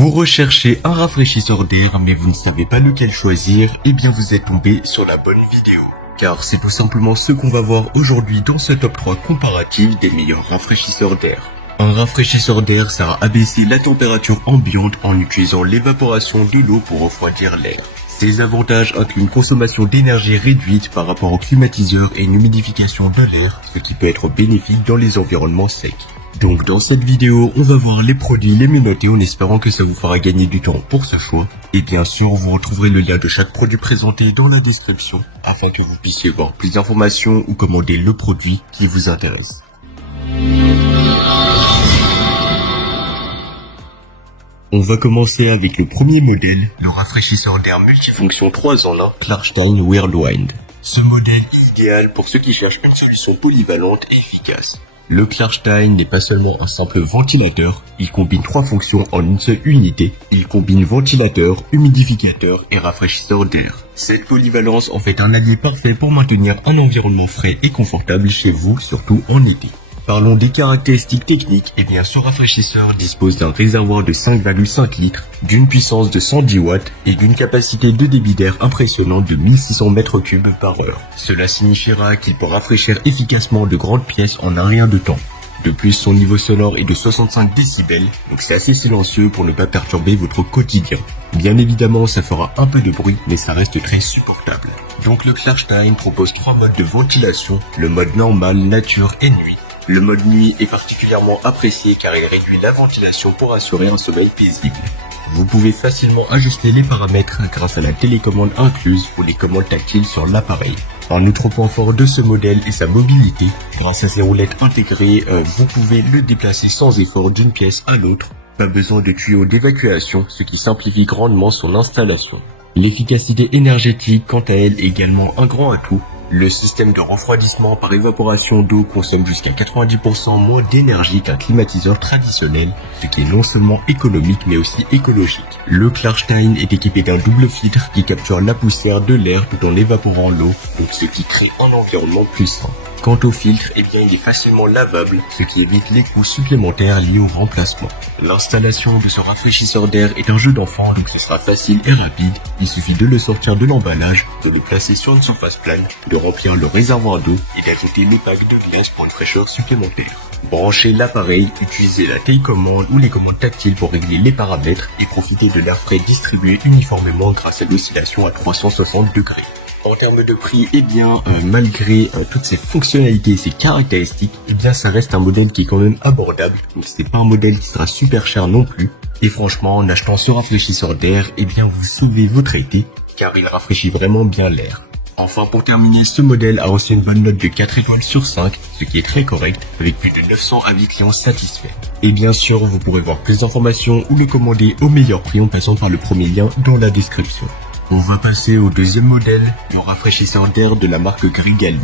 Vous recherchez un rafraîchisseur d'air mais vous ne savez pas lequel choisir, eh bien vous êtes tombé sur la bonne vidéo. Car c'est tout simplement ce qu'on va voir aujourd'hui dans ce top 3 comparatif des meilleurs rafraîchisseurs d'air. Un rafraîchisseur d'air sert à abaisser la température ambiante en utilisant l'évaporation de l'eau pour refroidir l'air. Ces avantages incluent une consommation d'énergie réduite par rapport au climatiseur et une humidification de l'air, ce qui peut être bénéfique dans les environnements secs. Donc dans cette vidéo, on va voir les produits, les menotter en espérant que ça vous fera gagner du temps pour ce choix. Et bien sûr, vous retrouverez le lien de chaque produit présenté dans la description afin que vous puissiez voir plus d'informations ou commander le produit qui vous intéresse. On va commencer avec le premier modèle, le rafraîchisseur d'air multifonction 3 en 1 Klarstein Whirlwind. Ce modèle est idéal pour ceux qui cherchent une solution polyvalente et efficace. Le Klarstein n'est pas seulement un simple ventilateur, il combine 3 fonctions en une seule unité. Il combine ventilateur, humidificateur et rafraîchisseur d'air. Cette polyvalence en fait un allié parfait pour maintenir un environnement frais et confortable chez vous, surtout en été. Parlons des caractéristiques techniques, et bien ce rafraîchisseur dispose d'un réservoir de 5,5 litres, d'une puissance de 110 watts et d'une capacité de débit d'air impressionnante de 1600 mètres cubes par heure. Cela signifiera qu'il peut rafraîchir efficacement de grandes pièces en un rien de temps. De plus, son niveau sonore est de 65 décibels, donc c'est assez silencieux pour ne pas perturber votre quotidien. Bien évidemment, ça fera un peu de bruit, mais ça reste très supportable. Donc le Klarstein propose 3 modes de ventilation, le mode normal, nature et nuit. Le mode nuit est particulièrement apprécié car il réduit la ventilation pour assurer un sommeil paisible. Vous pouvez facilement ajuster les paramètres grâce à la télécommande incluse ou les commandes tactiles sur l'appareil. Un autre point fort de ce modèle est sa mobilité. Grâce à ses roulettes intégrées, vous pouvez le déplacer sans effort d'une pièce à l'autre. Pas besoin de tuyaux d'évacuation, ce qui simplifie grandement son installation. L'efficacité énergétique, quant à elle, est également un grand atout. Le système de refroidissement par évaporation d'eau consomme jusqu'à 90% moins d'énergie qu'un climatiseur traditionnel, ce qui est non seulement économique mais aussi écologique. Le Klarstein est équipé d'un double filtre qui capture la poussière de l'air tout en évaporant l'eau, donc ce qui crée un environnement plus sain. Quant au filtre, eh bien il est facilement lavable, ce qui évite les coûts supplémentaires liés au remplacement. L'installation de ce rafraîchisseur d'air est un jeu d'enfant, donc ce sera facile et rapide. Il suffit de le sortir de l'emballage, de le placer sur une surface plane, de remplir le réservoir d'eau et d'ajouter les packs de glace pour une fraîcheur supplémentaire. Branchez l'appareil, utilisez la télécommande ou les commandes tactiles pour régler les paramètres et profitez de l'air frais distribué uniformément grâce à l'oscillation à 360 degrés. En termes de prix, eh bien, malgré toutes ces fonctionnalités et ces caractéristiques, eh bien, ça reste un modèle qui est quand même abordable. Donc, c'est pas un modèle qui sera super cher non plus. Et franchement, en achetant ce rafraîchisseur d'air, eh bien, vous sauvez votre été, car il rafraîchit vraiment bien l'air. Enfin, pour terminer, ce modèle a reçu une bonne note de 4 étoiles sur 5, ce qui est très correct, avec plus de 900 avis clients satisfaits. Et bien sûr, vous pourrez voir plus d'informations ou le commander au meilleur prix en passant par le premier lien dans la description. On va passer au deuxième modèle, le rafraîchisseur d'air de la marque Grigali.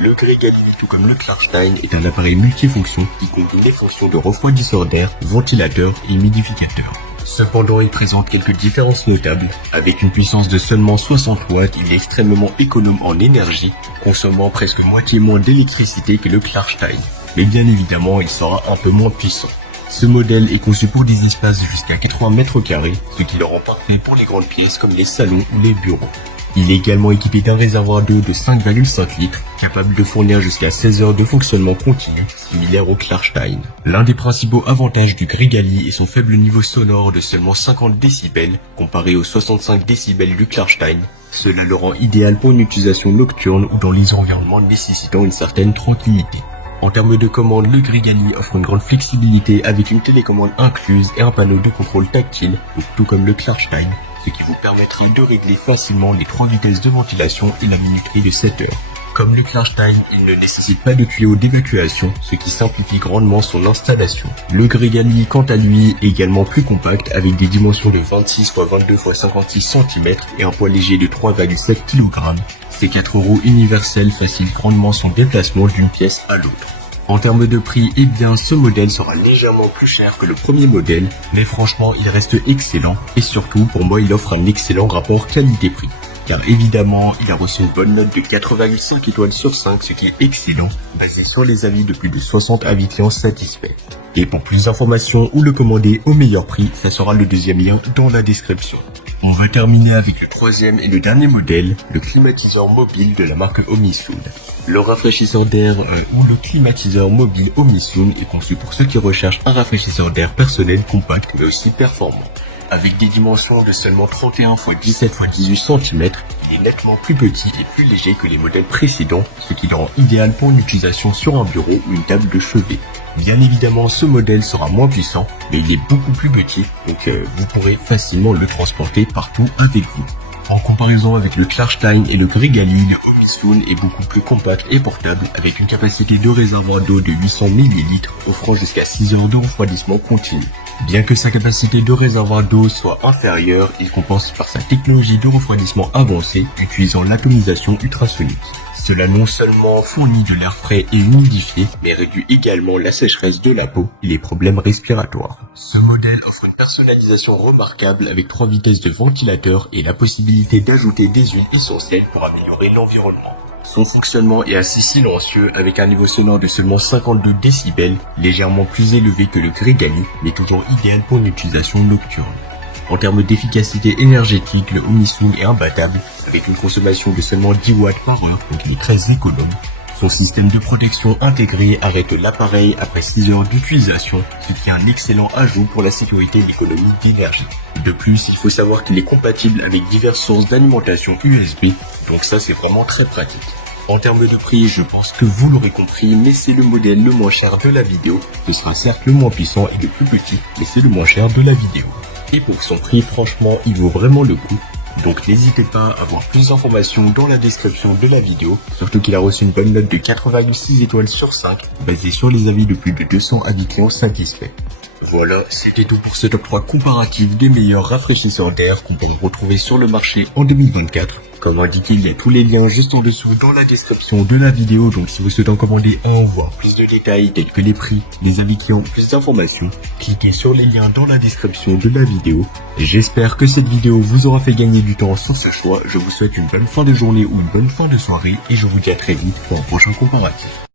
Le Grigali, tout comme le Klarstein, est un appareil multifonction qui combine les fonctions de refroidisseur d'air, ventilateur et humidificateur. Cependant, il présente quelques différences notables. Avec une puissance de seulement 60 watts, il est extrêmement économe en énergie, consommant presque moitié moins d'électricité que le Klarstein. Mais bien évidemment, il sera un peu moins puissant. Ce modèle est conçu pour des espaces jusqu'à 80 mètres carrés, ce qui le rend parfait pour les grandes pièces comme les salons ou les bureaux. Il est également équipé d'un réservoir d'eau de 5,5 litres, capable de fournir jusqu'à 16 heures de fonctionnement continu, similaire au Klarstein. L'un des principaux avantages du Grigali est son faible niveau sonore de seulement 50 décibels, comparé aux 65 décibels du Klarstein. Cela le rend idéal pour une utilisation nocturne ou dans les environnements nécessitant une certaine tranquillité. En termes de commande, le Grigali offre une grande flexibilité avec une télécommande incluse et un panneau de contrôle tactile, tout comme le Klarstein, ce qui vous permettra de régler facilement les 3 vitesses de ventilation et la minuterie de 7 heures. Comme le Klarstein, il ne nécessite pas de tuyaux d'évacuation, ce qui simplifie grandement son installation. Le Grigali, quant à lui, est également plus compact avec des dimensions de 26 x 22 x 56 cm et un poids léger de 3,7 kg. Ces 4 roues universelles facilitent grandement son déplacement d'une pièce à l'autre. En termes de prix, eh bien, ce modèle sera légèrement plus cher que le premier modèle, mais franchement, il reste excellent et surtout, pour moi, il offre un excellent rapport qualité-prix. car évidemment, il a reçu une bonne note de 4,5 étoiles sur 5, ce qui est excellent, basé sur les avis de plus de 60 avis clients satisfaits. Et pour plus d'informations ou le commander au meilleur prix, ça sera le deuxième lien dans la description. On va terminer avec le troisième et le dernier modèle, le climatiseur mobile de la marque Omisun. Le rafraîchisseur d'air ou le climatiseur mobile Omisun est conçu pour ceux qui recherchent un rafraîchisseur d'air personnel compact mais aussi performant. Avec des dimensions de seulement 31 x 17 x 18 cm, il est nettement plus petit et plus léger que les modèles précédents, ce qui le rend idéal pour une utilisation sur un bureau ou une table de chevet. Bien évidemment, ce modèle sera moins puissant, mais il est beaucoup plus petit, donc vous pourrez facilement le transporter partout avec vous. En comparaison avec le Klarstein et le Gregali, le Omisun est beaucoup plus compact et portable, avec une capacité de réservoir d'eau de 800 ml, offrant jusqu'à 6 heures de refroidissement continu. Bien que sa capacité de réservoir d'eau soit inférieure, il compense par sa technologie de refroidissement avancée, utilisant l'atomisation ultrasonique. Cela non seulement fournit de l'air frais et humidifié, mais réduit également la sécheresse de la peau et les problèmes respiratoires. Ce modèle offre une personnalisation remarquable avec 3 vitesses de ventilateur et la possibilité d'ajouter des huiles essentielles pour améliorer l'environnement. Son fonctionnement est assez silencieux avec un niveau sonore de seulement 52 décibels, légèrement plus élevé que le Gregali, mais toujours idéal pour une utilisation nocturne. En termes d'efficacité énergétique, le Omisun est imbattable, avec une consommation de seulement 10 watts par heure, donc il est très économe. Son système de protection intégré arrête l'appareil après 6 heures d'utilisation, ce qui est un excellent ajout pour la sécurité et l'économie d'énergie. De plus, il faut savoir qu'il est compatible avec diverses sources d'alimentation USB, donc ça c'est vraiment très pratique. En termes de prix, je pense que vous l'aurez compris, mais c'est le modèle le moins cher de la vidéo. Ce sera certes le moins puissant et le plus petit, mais c'est le moins cher de la vidéo. Et pour son prix, franchement, il vaut vraiment le coup. Donc n'hésitez pas à voir plus d'informations dans la description de la vidéo, surtout qu'il a reçu une bonne note de 4,6 étoiles sur 5, basée sur les avis de plus de 200 avis clients satisfaits. Voilà, c'était tout pour ce top 3 comparatif des meilleurs rafraîchisseurs d'air qu'on peut retrouver sur le marché en 2024. Comme indiqué, il y a tous les liens juste en dessous dans la description de la vidéo, donc si vous souhaitez en commander un, voir plus de détails tels que les prix, les avis clients, plus d'informations, cliquez sur les liens dans la description de la vidéo. J'espère que cette vidéo vous aura fait gagner du temps sur ce choix. Je vous souhaite une bonne fin de journée ou une bonne fin de soirée et je vous dis à très vite pour un prochain comparatif.